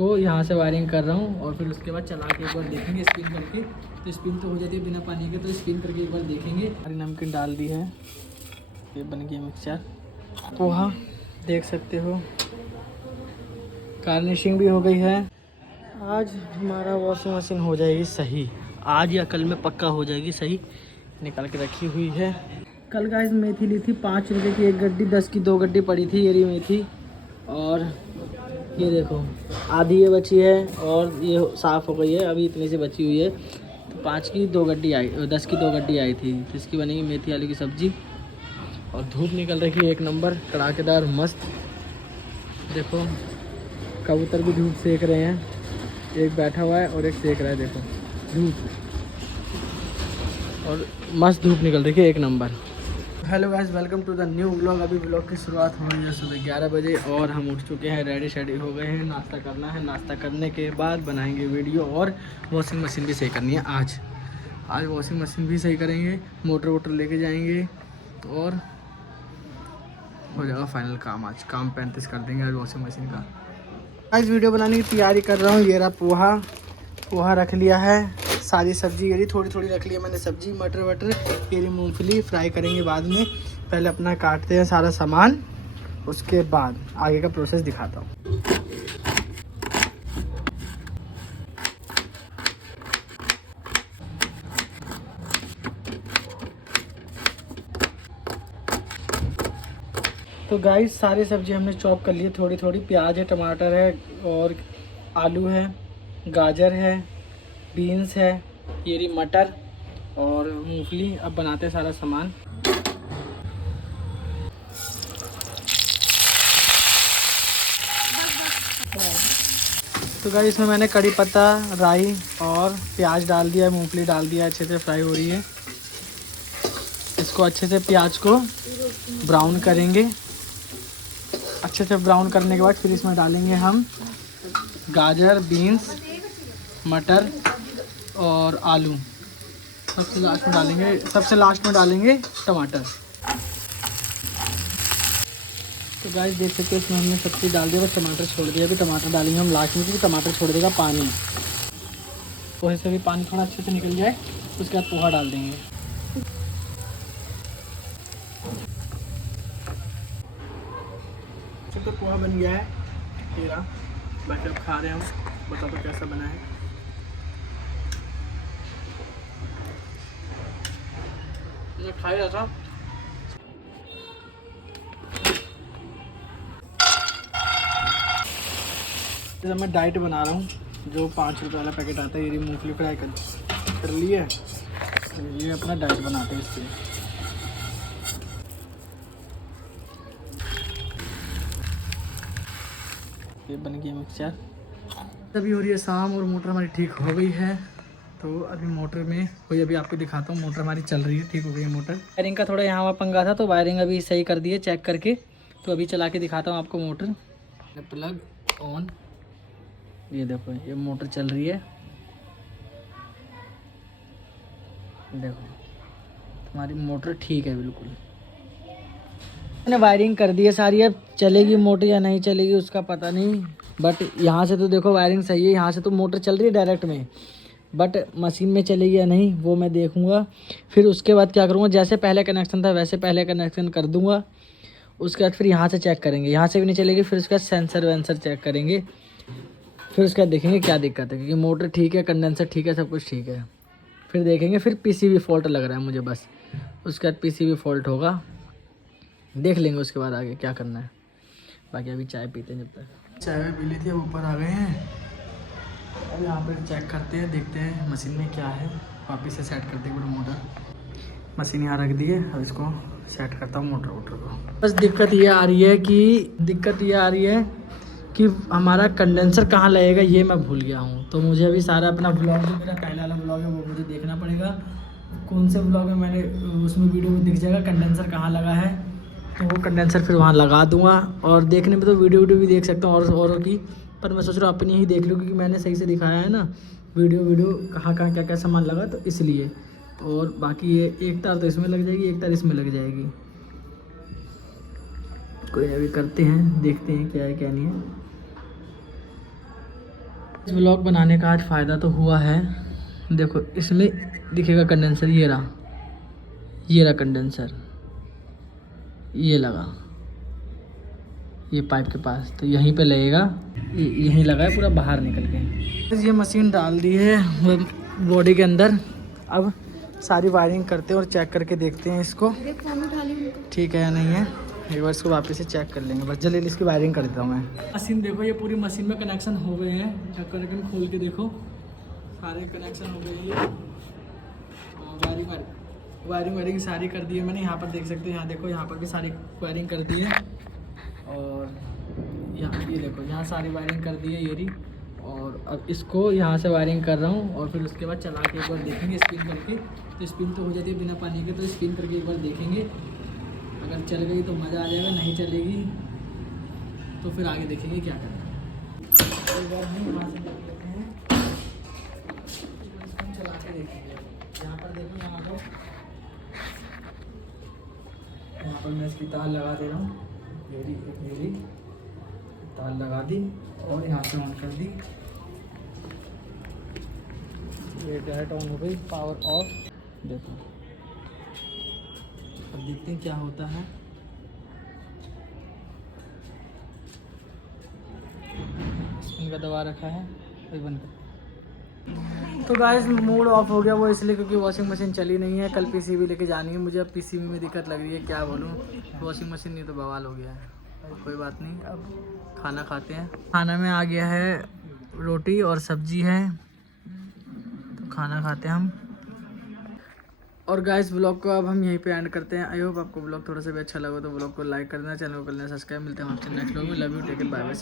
इसको यहाँ से वायरिंग कर रहा हूँ और फिर उसके बाद चला के एक बार देखेंगे स्पिन करके। तो स्पिन तो हो जाती है बिना पानी के, तो स्पिन करके एक बार देखेंगे। हरी नमकीन डाल दी है, ये बन गया मिक्सचर। पोहा देख सकते हो, गार्निशिंग भी हो गई है। आज हमारा वॉशिंग मशीन हो जाएगी सही, आज या कल में पक्का हो जाएगी सही। निकाल के रखी हुई है। कल गाइस मेथी ली थी 5 रुपये की 1 गड्डी, 10 की 2 गड्डी पड़ी थी ये रही मेथी। और ये देखो आधी ये बची है और ये साफ़ हो गई है, अभी इतनी सी बची हुई है। तो 5 की 2 गड्डी आई, 10 की 2 गड्डी आई थी। तो इसकी बनेगी मेथी आलू की सब्ज़ी। और धूप निकल रही है 1 नंबर कड़ाकेदार मस्त। देखो कबूतर भी धूप सेक रहे हैं, एक बैठा हुआ है और एक सेक रहा है। देखो धूप, और मस्त धूप निकल रही है 1 number. Hello guys, welcome to the new vlog. अभी व्लॉग की शुरुआत हो रही है सुबह 11 बजे और हम उठ चुके हैं, रेडी शेडी हो गए हैं। नाश्ता करना है, नाश्ता करने के बाद बनाएंगे वीडियो और वॉशिंग मशीन भी सही करनी है। आज वॉशिंग मशीन भी सही करेंगे, मोटर वोटर लेके जाएंगे और हो जाएगा फाइनल काम। आज काम 35 कर देंगे आज वॉशिंग मशीन का। आज वीडियो बनाने की तैयारी कर रहा हूँ। ये रहा पोहा रख लिया है, सारी सब्जी ये थोड़ी थोड़ी रख लिया मैंने सब्जी, मटर वटर, ये मूंगफली फ्राई करेंगे बाद में। पहले अपना काटते हैं सारा सामान, उसके बाद आगे का प्रोसेस दिखाता हूँ। तो गाइस सारी सब्जी हमने चॉप कर ली है थोड़ी थोड़ी। प्याज है, टमाटर है और आलू है, गाजर है, बीन्स है, ये रही मटर और मूंगफली। अब बनाते हैं सारा सामान। तो गाइस इसमें मैंने कड़ी पत्ता, राई और प्याज डाल दिया है, मूंगफली डाल दिया, अच्छे से फ्राई हो रही है। इसको अच्छे से प्याज को ब्राउन करेंगे। अच्छे से ब्राउन करने के बाद फिर इसमें डालेंगे हम गाजर, बीन्स, मटर और आलू। सबसे लास्ट में डालेंगे टमाटर। तो गाइस देख सकते हो इसमें हमने सब चीज़ डाल दिया, बस टमाटर छोड़ दिया। अभी टमाटर डालेंगे हम लास्ट में, क्योंकि टमाटर छोड़ देगा पानी। पोहे से भी पानी थोड़ा अच्छे से निकल जाए, उसके बाद पोहा डाल देंगे। तो पोहा बन गया है तेरा, बाकी अब खा रहे हैं हम। बताओ तो कैसा बना है। मैं खा रहा था। जैसे मैं डाइट बना रहा हूँ, जो 5 रुपये वाला पैकेट आता है, ये मूंगफली फ्राई कर लिए। ये अपना डाइट बनाते हैं इससे। ये बन गया मिक्सचर। अभी हो रही है शाम और मोटर हमारी ठीक हो गई है। तो अभी मोटर में कोई अभी आपको दिखाता हूँ, मोटर हमारी चल रही है, ठीक हो गई है मोटर। वायरिंग का थोड़ा यहाँ पंगा था, तो वायरिंग अभी सही कर दी है चेक करके। तो अभी चला के दिखाता हूँ आपको मोटर। प्लग ऑन, ये देखो ये मोटर चल रही है। देखो हमारी मोटर ठीक है बिल्कुल। मैंने वायरिंग कर दी है सारी, अब चलेगी मोटर या नहीं चलेगी उसका पता नहीं। बट यहाँ से तो देखो वायरिंग सही है, यहाँ से तो मोटर चल रही है डायरेक्ट में। बट मशीन में चलेगी या नहीं वो मैं देखूँगा। फिर उसके बाद क्या करूँगा, जैसे पहले कनेक्शन था वैसे पहले कनेक्शन कर दूँगा। उसके बाद फिर यहाँ से चेक करेंगे, यहाँ से भी नहीं चलेगी, फिर उसके बाद सेंसर वेंसर चेक करेंगे। फिर उसके बाद देखेंगे क्या दिक्कत है, क्योंकि मोटर ठीक है, कंडेंसर ठीक है, सब कुछ ठीक है। फिर देखेंगे। फिर पीसीबी फॉल्ट लग रहा है मुझे बस, उसके बाद पीसीबी फॉल्ट होगा, देख लेंगे उसके बाद आगे क्या करना है। बाकी अभी चाय पीते हैं। जब तक चाय पी ली थी, अब ऊपर आ गए हैं। अब यहाँ पर चेक करते हैं, देखते हैं मशीन में क्या है। वापस से सेट करते हैं पूरा मोटर। मशीन यहाँ रख दी है, अब इसको सेट करता हूँ मोटर वोटर को। बस दिक्कत ये आ रही है कि हमारा कंडेंसर कहाँ लगेगा ये मैं भूल गया हूँ। तो मुझे अभी सारा अपना ब्लॉग, जो मेरा पहला वाला ब्लॉग है वो मुझे देखना पड़ेगा। कौन से ब्लॉग में मैंने, उसमें वीडियो में दिख जाएगा कंडेंसर कहाँ लगा है। तो वो कंडेंसर फिर वहाँ लगा दूँगा। और देखने में तो वीडियो भी देख सकता हूँ औरों की, पर मैं सोच रहा हूँ अपनी ही देख लूँ, क्योंकि मैंने सही से दिखाया है ना वीडियो कहाँ क्या क्या सामान लगा, तो इसलिए। और बाकी ये एक तार तो इसमें लग जाएगी, एक तार इसमें लग जाएगी। कोई अभी करते हैं, देखते हैं क्या है क्या नहीं है। इस व्लॉग बनाने का आज फ़ायदा तो हुआ है। देखो इसमें दिखेगा कंडेंसर, ये रहा कंडेंसर, ये लगा ये पाइप के पास, तो यहीं पे लगेगा, यहीं लगा है पूरा बाहर निकल के। ये मशीन डाल दी है बॉडी के अंदर। अब सारी वायरिंग करते हैं और चेक करके देखते हैं इसको ठीक है या नहीं है। एक बार इसको वापस से चेक कर लेंगे, बस जल्दी इसकी वायरिंग कर देता हूँ मैं। मशीन देखो, ये पूरी मशीन में कनेक्शन हो गए हैं। ढक्कन खोल के देखो, सारे कनेक्शन हो गए हैं। वायरिंग सारी कर दी है मैंने। यहाँ पर देख सकते हो, यहाँ देखो, यहाँ पर भी सारी वायरिंग कर दी है। और यहाँ ये देखो, यहाँ सारी वायरिंग कर दी है ये रही। और अब इसको यहाँ से वायरिंग कर रहा हूँ और फिर उसके बाद चला के एक बार देखेंगे स्पिन करके। तो स्पिन तो हो जाती है बिना पानी के, तो स्पिन करके एक बार देखेंगे। अगर चल गई तो मज़ा आ जाएगा, नहीं चलेगी तो फिर आगे देखेंगे क्या करना है। एक बार हम यहाँ से देख लेते हैं, स्पिन चला के देखेंगे। यहाँ पर देखो, यहाँ पर मैं इसकी तार लगा दे रहा हूँ। मेरी तार लगा दी और यहाँ से ऑन कर दी। ये डायरेक्ट ऑन हो गई, पावर ऑफ। देखो अब देखते हैं क्या होता है। स्पिन का दबा रखा है, वही बंद कर। तो गाइस मूड ऑफ हो गया, वो इसलिए क्योंकि वॉशिंग मशीन चली नहीं है। कल पीसीबी लेके जानी है मुझे। अब पीसीबी में दिक्कत लग रही है, क्या बोलूँ। वॉशिंग मशीन नहीं तो बवाल हो गया है। कोई बात नहीं, अब खाना खाते हैं। खाना में आ गया है रोटी और सब्जी है, तो खाना खाते हैं हम। और गाइस ब्लॉग को अब हम यहीं पे एंड करते हैं। आई होप आपको ब्लॉग थोड़ा सा भी अच्छा लगा तो ब्लॉग को लाइक कर देना, चैनल को कर लेना सब्सक्राइब। मिलते हैं आपसे नेक्स्ट ब्लॉग में। Love you, take care, bye bye.